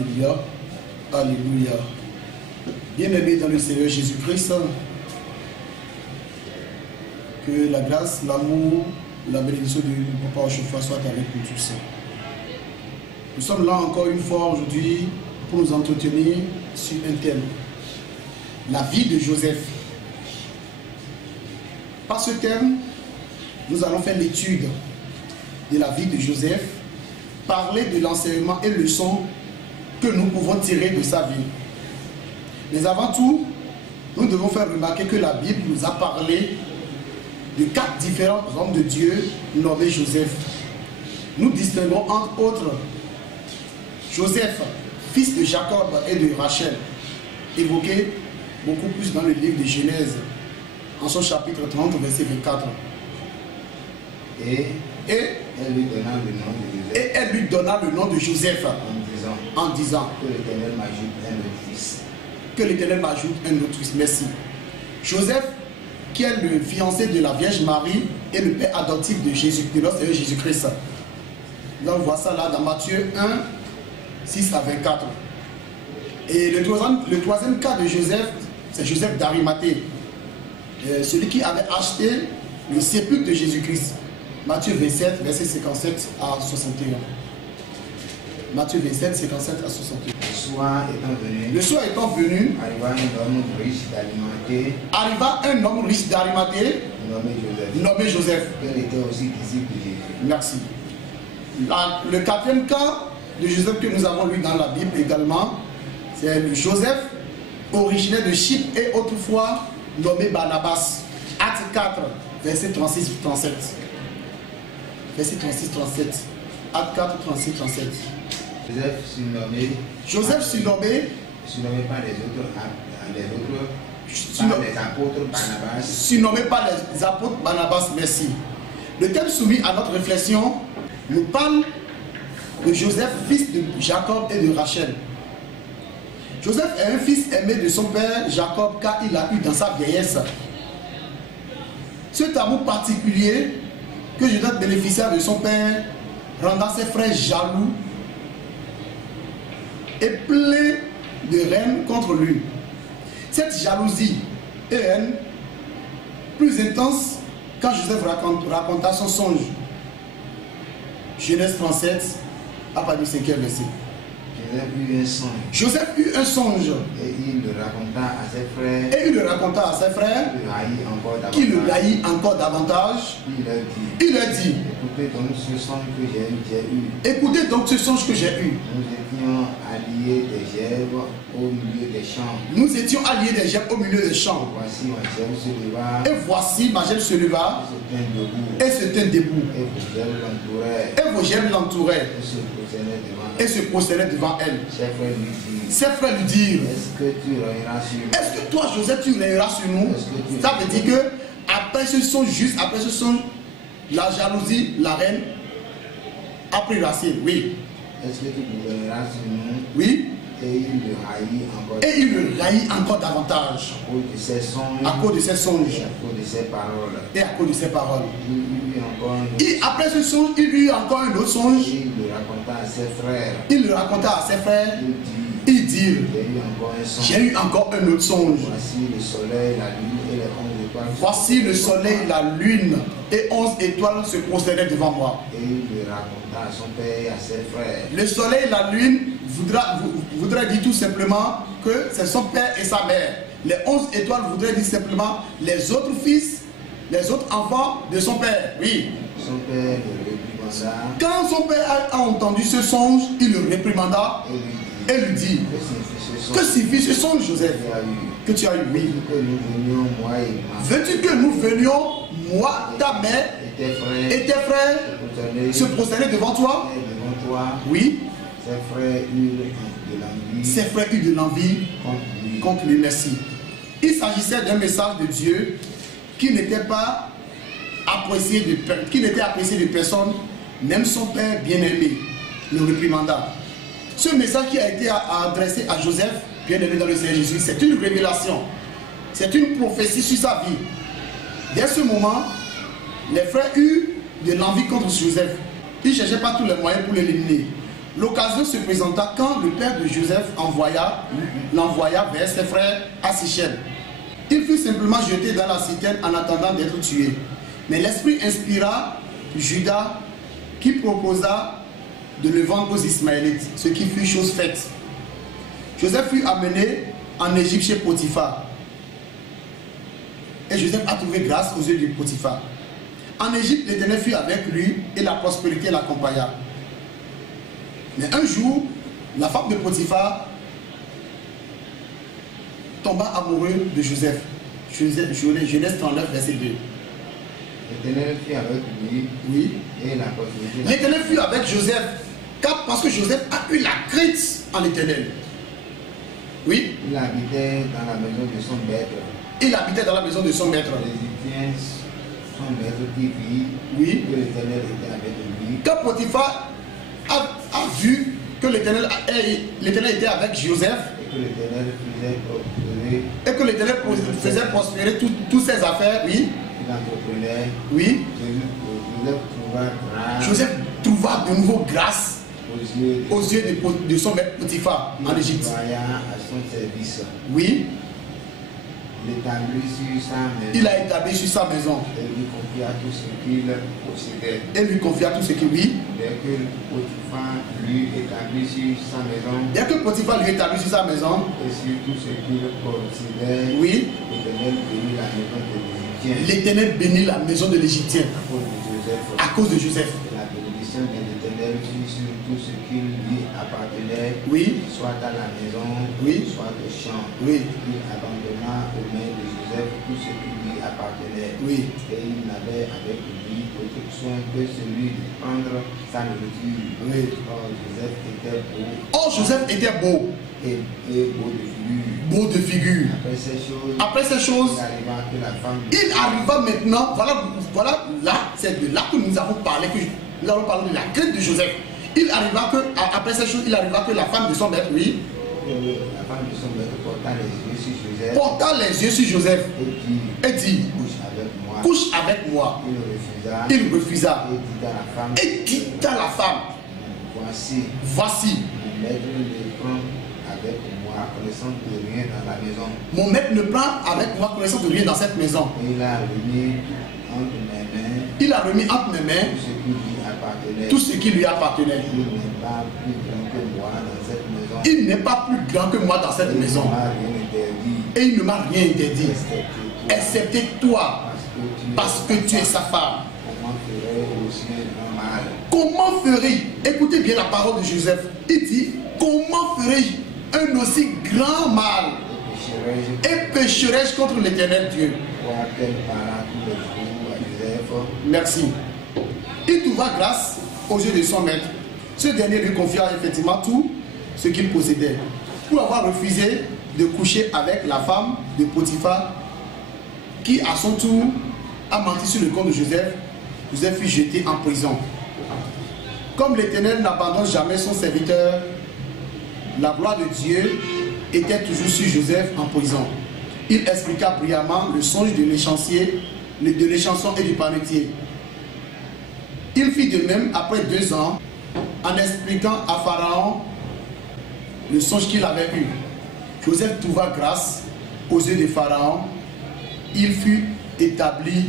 Alléluia. Alléluia. Bien-aimés dans le Seigneur Jésus-Christ, que la grâce, l'amour, la bénédiction de Papa Ochofa soit avec nous tous. Nous sommes là encore une fois aujourd'hui pour nous entretenir sur un thème. La vie de Joseph. Par ce thème, nous allons faire l'étude de la vie de Joseph, parler de l'enseignement et leçons que nous pouvons tirer de sa vie. Mais avant tout, nous devons faire remarquer que la Bible nous a parlé de 4 différents hommes de Dieu nommés Joseph. Nous distinguons entre autres Joseph, fils de Jacob et de Rachel, évoqué beaucoup plus dans le livre de Genèse, en son chapitre 30, verset 24. Et elle lui donna le nom de Joseph En disant que l'Éternel m'ajoute un autre fils. Que l'Éternel m'ajoute un autre fils. Merci. Joseph, qui est le fiancé de la Vierge Marie et le père adoptif de Jésus, de notre Seigneur Jésus-Christ. Là, on voit ça là dans Matthieu 1, 6 à 24. Et le troisième cas de Joseph, c'est Joseph d'Arimathée, celui qui avait acheté le sépulcre de Jésus-Christ. Matthieu 27, verset 57 à 61. Matthieu 27, 57 à 61. Le soir étant venu, arriva un homme riche d'Arimathée, nommé Joseph. Elle était aussi disciple de Jésus. Merci. Le 4e cas de Joseph que nous avons lu dans la Bible également, c'est le Joseph, originaire de Chypre et autrefois nommé Barnabas. Acte 4, verset 36-37. Verset 36-37. Acte 4, 36-37. Joseph surnommé par les apôtres Barnabas. Surnommé par les apôtres Barnabas, merci. Le thème soumis à notre réflexion nous parle de Joseph, fils de Jacob et de Rachel. Joseph est un fils aimé de son père Jacob car il a eu dans sa vieillesse. Ce amour particulier que Joseph bénéficia de son père rendant ses frères jaloux et plein de haine contre lui. Cette jalousie et haine plus intense quand Joseph raconta son songe. Genèse 37, à partir du 5e verset. Joseph eut un songe. Et il le raconta à ses frères. Qui le haït encore davantage. Il leur dit. Écoutez donc ce songe que j'ai eu. Écoutez donc ce songe que j'ai eu. Nous étions alliés des gerbes au milieu des champs. Nous étions alliés des gerbes au milieu des champs. Voici ma gerbe se leva. Et voici ma gerbe se leva. Et se tint debout. Et vos gerbes l'entouraient. Et se prosternaient devant elle. Ses frères lui dirent. Est-ce que toi, Joseph, tu règneras sur nous? Ça veut dire que après ce songe, juste après ce songe, la jalousie, la haine a pris racine. Oui. Est-ce que tu gouverneras sur nous? Oui. Et il le haït encore davantage. À cause de ses songes. À cause de ses songes. Et à cause de ses paroles. Et à cause de ses paroles. Après ce songe, il eut encore un autre songe. Il le raconta à ses frères. Il le raconta à ses frères. Il dit, j'ai eu encore un autre songe. Voici le soleil, la lune et 11 étoiles se prosternaient devant moi. Et il le raconta à son père et à ses frères. Le soleil et la lune voudrait dire tout simplement que c'est son père et sa mère. Les 11 étoiles voudraient dire simplement les autres fils, les autres enfants de son père. Oui. Son père le réprimanda. Quand son père a entendu ce songe, il le réprimanda et lui dit, que signifie ce songe, Joseph, que tu as eu? Oui. Veux-tu que nous venions, moi, ta mère et tes frères se prosterner devant toi? Oui. Ses frères eurent de l'envie contre lui. Merci. Il s'agissait d'un message de Dieu qui n'était pas apprécié de personne, même son père bien-aimé le réprimanda. Ce message qui a été adressé à Joseph, bien-aimé dans le Seigneur Jésus, c'est une révélation, c'est une prophétie sur sa vie. Dès ce moment, les frères eurent de l'envie contre Joseph. Ils ne cherchaient pas tous les moyens pour l'éliminer. L'occasion se présenta quand le père de Joseph l'envoya vers ses frères à Sichem. Il fut simplement jeté dans la citerne en attendant d'être tué. Mais l'Esprit inspira Judas qui proposa de le vendre aux Ismaélites, ce qui fut chose faite. Joseph fut amené en Égypte chez Potiphar. Et Joseph a trouvé grâce aux yeux de Potiphar. En Égypte, l'Éternel fut avec lui et la prospérité l'accompagna. Mais un jour, la femme de Potiphar tomba amoureux de Joseph. Genèse 39, verset 2. L'Éternel fut avec lui. Oui. Et la prospérité. L'Éternel fut avec Joseph. Parce que Joseph a eu la crainte en l'Éternel. Oui. Il habitait dans la maison de son maître. Il habitait dans la maison de son maître. Les Égyptiens, son maître qui vit, oui, que l'Éternel était avec lui. Quand Potiphar a vu que l'Éternel était avec Joseph, et que l'Éternel faisait prospérer toutes ses affaires, oui, il entreprenait, oui, Joseph trouva de nouveau grâce aux yeux de son maître Potiphar en Égypte. À son service. Oui. Il a établi sur sa maison. Et lui confia tout ce qu'il possédait. Et lui confia tout ce qu'il oui. Dès que Potiphar lui établit sur sa maison. Dès que Potiphar lui établit sur sa maison. Et sur tout ce qu'il possédait. Oui. L'Éternel bénit la maison de l'Égyptien. L'Éternel bénit la maison de l'Égyptien. À cause de Joseph. La bénédiction de l'Éternel sur tout ce qui lui appartenait. Oui. Soit à la maison. Oui. Soit au champ. Oui. Il abandonna aux mains de Joseph tout ce qui lui appartenait. Oui. Et il n'avait avec lui autre soin que celui de prendre sa nourriture. Oui. Or Joseph était beau. Et beau de figure. Beau de figure. Après ces choses, il arriva maintenant, voilà là, c'est de là que nous avons parlé, de la crainte de Joseph. Il arriva que, après ces choses, il arriva que la femme de son maître, oui, la femme de son maître porta les yeux sur Joseph et dit, couche avec moi. Il refusa. Et dit à la femme, voici. Mon maître ne prend avec moi connaissance de rien dans cette maison. Il a remis entre mes mains tout ce qui lui appartenait. Il n'est pas plus grand que moi dans cette maison. Et il ne m'a rien interdit, excepté toi, parce que tu es sa femme. Comment ferais-je, écoutez bien la parole de Joseph, il dit, comment ferais-je un aussi grand mal et pécherai-je contre l'Éternel Dieu? Merci. Il trouva grâce aux yeux de son maître. Ce dernier lui confia effectivement tout ce qu'il possédait. Pour avoir refusé de coucher avec la femme de Potiphar, qui à son tour a menti sur le compte de Joseph, Joseph fut jeté en prison. Comme l'Éternel n'abandonne jamais son serviteur, la gloire de Dieu était toujours sur Joseph en prison. Il expliqua brillamment le songe de l'échancier, de l'échanson et du panetier. Il fit de même après 2 ans en expliquant à Pharaon le songe qu'il avait eu. Joseph trouva grâce aux yeux de Pharaon. Il fut établi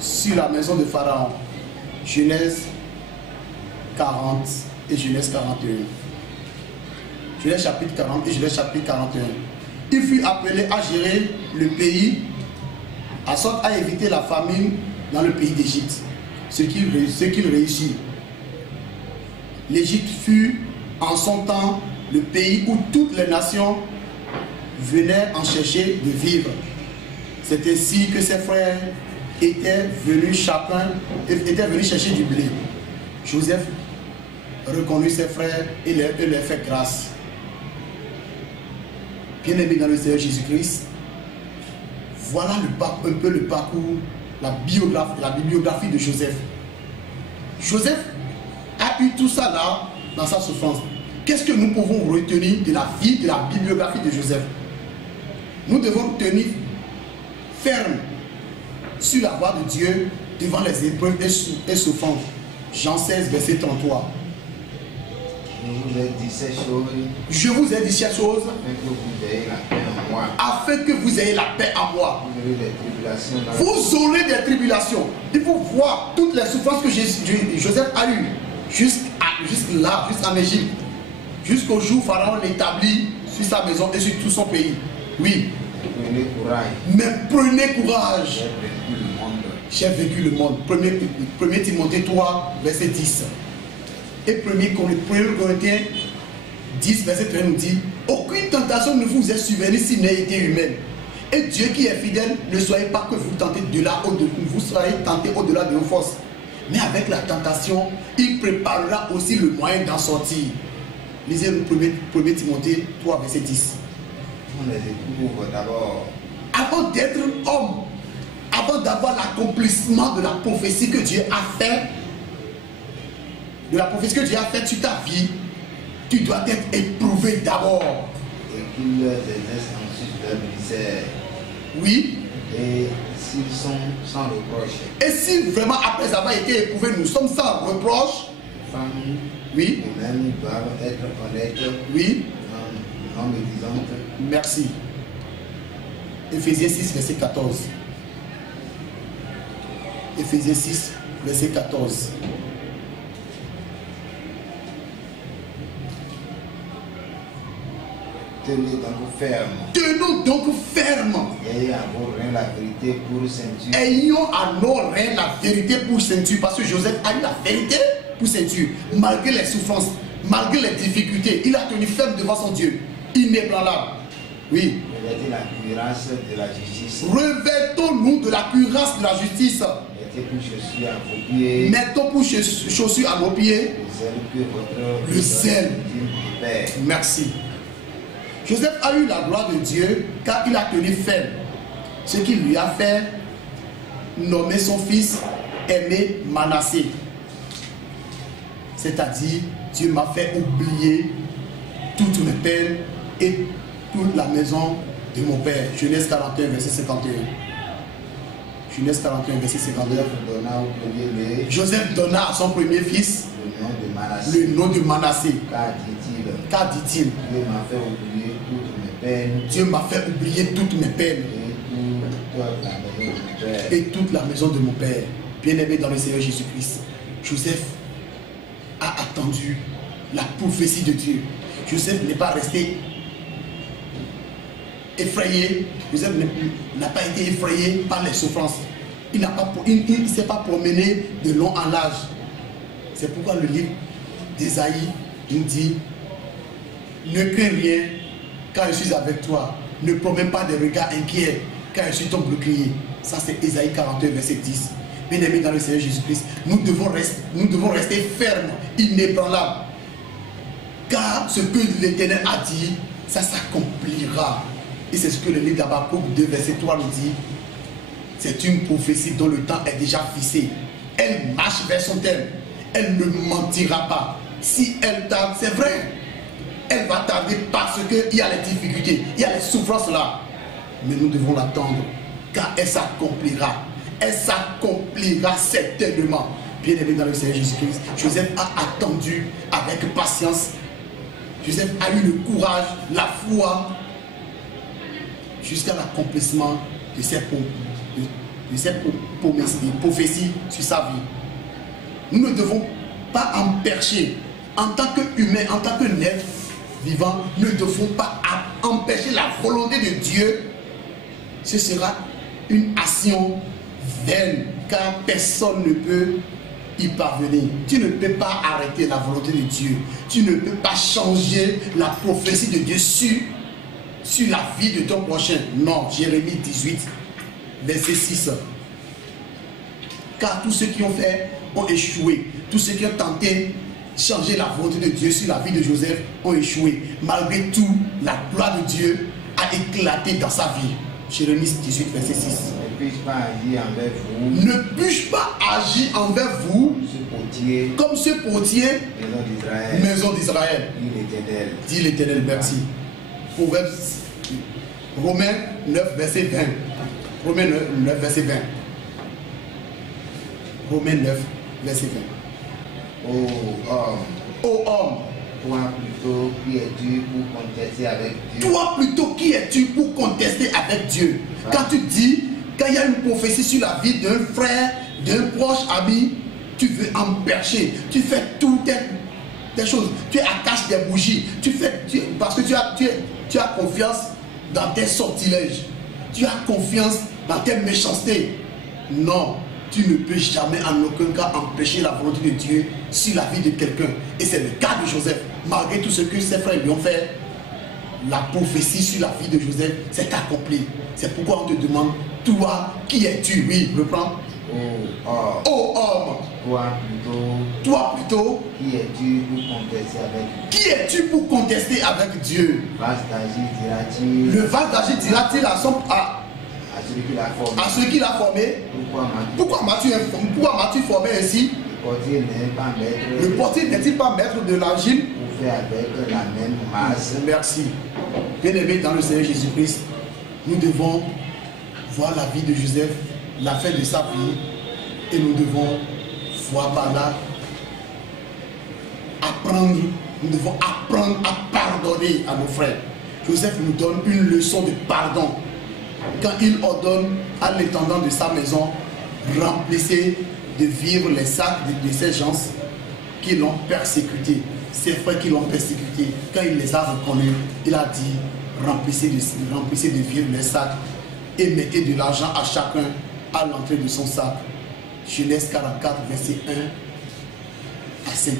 sur la maison de Pharaon. Genèse 40 et Genèse 41. Genèse chapitre 40 et Genèse chapitre 41. Il fut appelé à gérer le pays, à sorte à éviter la famine dans le pays d'Égypte, ce qu'il réussit. L'Égypte fut en son temps le pays où toutes les nations venaient en chercher de vivre. C'est ainsi que ses frères étaient venus chercher du blé. Joseph reconnut ses frères et leur fait grâce. Bien-aimés dans le Seigneur Jésus-Christ, voilà un peu le parcours, la bibliographie de Joseph. Joseph a eu tout ça là dans sa souffrance. Qu'est-ce que nous pouvons retenir de la vie, de la bibliographie de Joseph? Nous devons tenir ferme sur la voie de Dieu devant les épreuves et souffrances. Jean 16, verset 33. Je vous ai dit ces choses Je vous ai dit ces choses afin que vous ayez la paix en moi. afin que vous ayez la paix en moi. Vous aurez des tribulations dans Vous aurez des tribulations. Il faut voir toutes les souffrances que Joseph a eues jusqu'en Égypte. Jusqu'au jour où Pharaon l'établit sur sa maison et sur tout son pays. Oui. Prenez courage. Mais prenez courage. J'ai vécu le monde. J'ai vécu le monde. 1 Timothée 3, verset 10. Et 1 Corinthiens 10, verset 13 nous dit: aucune tentation ne vous est survenue si n'a été humaine. Et Dieu qui est fidèle, ne soyez pas que vous tentez vous soyez tentés au-delà de vos forces. Mais avec la tentation, il préparera aussi le moyen d'en sortir. Lisez le 1 Timothée 3, verset 10. On les découvre d'abord. Avant d'être homme, avant d'avoir l'accomplissement de la prophétie que Dieu a fait, sur ta vie, tu dois être éprouvé d'abord. Et qu'il leur exerce ensuite leur ministère. Oui. Et s'ils sont sans reproche. Et si vraiment après avoir été éprouvé, nous sommes sans reproche. Les femmes, oui. eux-mêmes doivent être honnêtes. Oui. Non médisantes. Merci. Éphésiens 6, verset 14. Éphésiens 6, verset 14. Tenons donc ferme. Ayons à vos reins la vérité pour ceinture. Ayons à nos reins la vérité pour ceinture. Parce que Joseph a eu la vérité pour ceinture. Malgré les souffrances, malgré les difficultés, il a tenu ferme devant son Dieu. Inébranlable. Oui. Revêtez la cuirasse de la justice. Revêtons-nous de la cuirasse de la justice. Mettez pour chaussures à vos pieds. Mettons pour chaussures à vos pieds. Le zèle. Merci. Joseph a eu la gloire de Dieu car il a tenu ferme. Ce qui lui a fait nommer son fils aimé Manassé. C'est-à-dire, Dieu m'a fait oublier toutes mes peines et toute la maison de mon père. Genèse 41, verset 51. Genèse 41, verset 51. Joseph donna à son premier fils le nom de Manassé. Car dit-il, Dieu m'a fait oublier toutes mes peines et toute la maison de mon père. Bien-aimé dans le Seigneur Jésus-Christ, Joseph a attendu la prophétie de Dieu. Joseph n'est pas resté effrayé. Joseph n'a pas été effrayé par les souffrances. Il ne s'est pas promené de long en large. C'est pourquoi le livre d'Ésaïe nous dit: ne crains rien car je suis avec toi. Ne promets pas des regards inquiets car je suis ton bouclier. Ça c'est Ésaïe 41 verset 10. Bien-aimés dans le Seigneur Jésus-Christ, nous devons rester fermes, inébranlables. Car ce que l'Éternel a dit, ça s'accomplira. Et c'est ce que le livre d'Habakkuk 2 verset 3 nous dit. C'est une prophétie dont le temps est déjà fixé. Elle marche vers son terme. Elle ne mentira pas. Si elle tarde, c'est vrai. Elle va tarder parce qu'il y a les difficultés, il y a les souffrances là. Mais nous devons l'attendre, car elle s'accomplira. Elle s'accomplira certainement. Bien-aimé dans le Seigneur Jésus-Christ, Joseph a attendu avec patience. Joseph a eu le courage, la foi, jusqu'à l'accomplissement de cette prophétie sur sa vie. Nous ne devons pas en percher. En tant qu'humain, en tant que être vivant, nous ne devons pas empêcher la volonté de Dieu. Ce sera une action vaine, car personne ne peut y parvenir. Tu ne peux pas arrêter la volonté de Dieu. Tu ne peux pas changer la prophétie de Dieu sur la vie de ton prochain. Non, Jérémie 18, verset 6. Car tous ceux qui ont fait ont échoué. Tous ceux qui ont tenté de changer la volonté de Dieu sur la vie de Joseph ont échoué. Malgré tout, la gloire de Dieu a éclaté dans sa vie. Jérémie 18, verset 6. Ne puis-je pas agir envers vous? Ne puis-je pas agir envers vous comme ce potier, maison d'Israël? Dit l'Éternel, merci. Proverbes, Romains 9, verset 20. Romains 9, verset 20. Romains 9, verset 20. Ô homme, Toi plutôt, qui es-tu pour contester avec Dieu? Toi plutôt, qui es-tu pour contester avec Dieu? Ouais. Quand tu dis, quand il y a une prophétie sur la vie d'un frère, d'un proche ami, tu veux empercher, tu fais toutes tes choses, tu attaches des bougies, parce que tu as confiance dans tes sortilèges, tu as confiance dans tes méchancetés. Non, tu ne peux jamais en aucun cas empêcher la volonté de Dieu sur la vie de quelqu'un. Et c'est le cas de Joseph. Malgré tout ce que ses frères lui ont fait, la prophétie sur la vie de Joseph s'est accomplie. C'est pourquoi on te demande, toi, qui es-tu? Oui, reprends. Oh homme. Toi plutôt. Qui es-tu pour contester avec Dieu? Qui es-tu pour contester avec Dieu? Vase d'argile dira-t-il. Le vase d'argile dira-t-il à celui qui l'a formé. À celui qui l'a formé. Pourquoi m'as-tu formé ainsi? Le portier n'est-il pas maître de l'argile? Pour faire avec la même masse. Merci. Bien-aimé dans le Seigneur Jésus-Christ, nous devons voir la vie de Joseph, la fin de sa vie, et nous devons voir par là nous devons apprendre à pardonner à nos frères. Joseph nous donne une leçon de pardon quand il ordonne à l'intendant de sa maison remplissez de vivre les sacs de ces gens qui l'ont persécuté, ces frères qui l'ont persécuté. Quand il les a reconnus, il a dit remplissez de vivre les sacs et mettez de l'argent à chacun à l'entrée de son sac. Genèse 44, verset 1 à 5.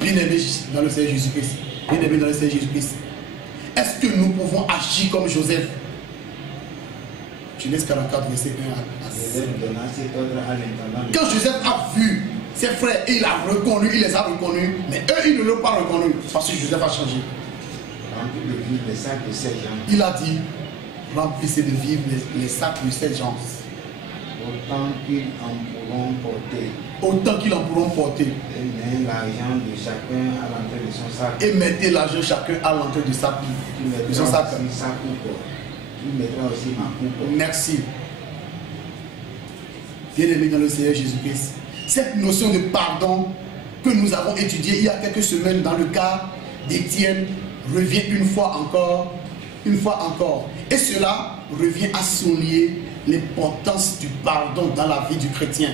Bien-aimé dans le Seigneur Jésus-Christ, bien-aimé dans le Seigneur Jésus-Christ, est-ce que nous pouvons agir comme Joseph? Genèse 44, verset 1 à 5. Quand Joseph a vu ses frères et il les a reconnus, mais eux ils ne l'ont pas reconnu parce que Joseph a changé. Il a dit remplissez de vivre les sacs de ces gens. Autant qu'ils en pourront porter. Autant qu'ils en pourront porter. Et mettez l'argent de chacun à l'entrée de son sac. Et mettez l'argent chacun à l'entrée de son sac. Tu mettras aussi ma coupe. Merci. Bien-aimé dans le Seigneur Jésus-Christ, cette notion de pardon que nous avons étudiée il y a quelques semaines dans le cas d'Étienne revient une fois encore. Et cela revient à souligner l'importance du pardon dans la vie du chrétien.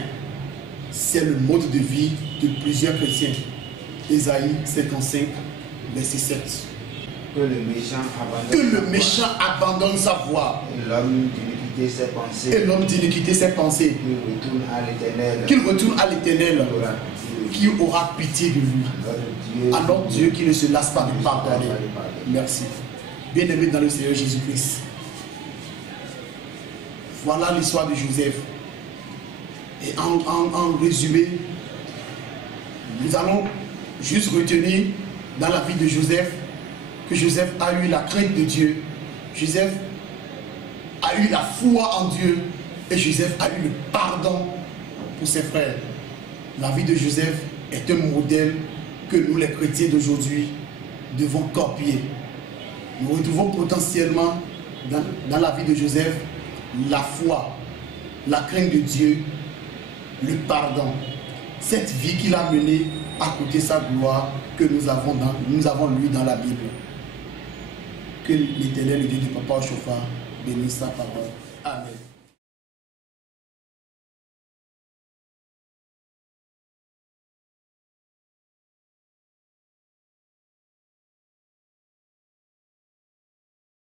C'est le mode de vie de plusieurs chrétiens. Ésaïe 55, verset 7. Que le méchant abandonne sa voie. Et l'homme d'iniquité ses pensées. Qu'il retourne à l'Éternel. Qui aura pitié de lui. À notre Dieu qui ne se lasse pas de pardonner. Merci. Bien-aimé dans le Seigneur Jésus-Christ. Voilà l'histoire de Joseph. Et en résumé, nous allons juste retenir dans la vie de Joseph que Joseph a eu la crainte de Dieu. Joseph a eu la foi en Dieu. Et Joseph a eu le pardon pour ses frères. La vie de Joseph est un modèle que nous les chrétiens d'aujourd'hui devons copier. Nous retrouvons potentiellement dans la vie de Joseph la foi, la crainte de Dieu, le pardon. Cette vie qu'il a menée a coûté sa gloire que nous avons lue dans la Bible. Que l'Éternel, le Dieu du Papa au chauffard, bénisse sa parole. Amen.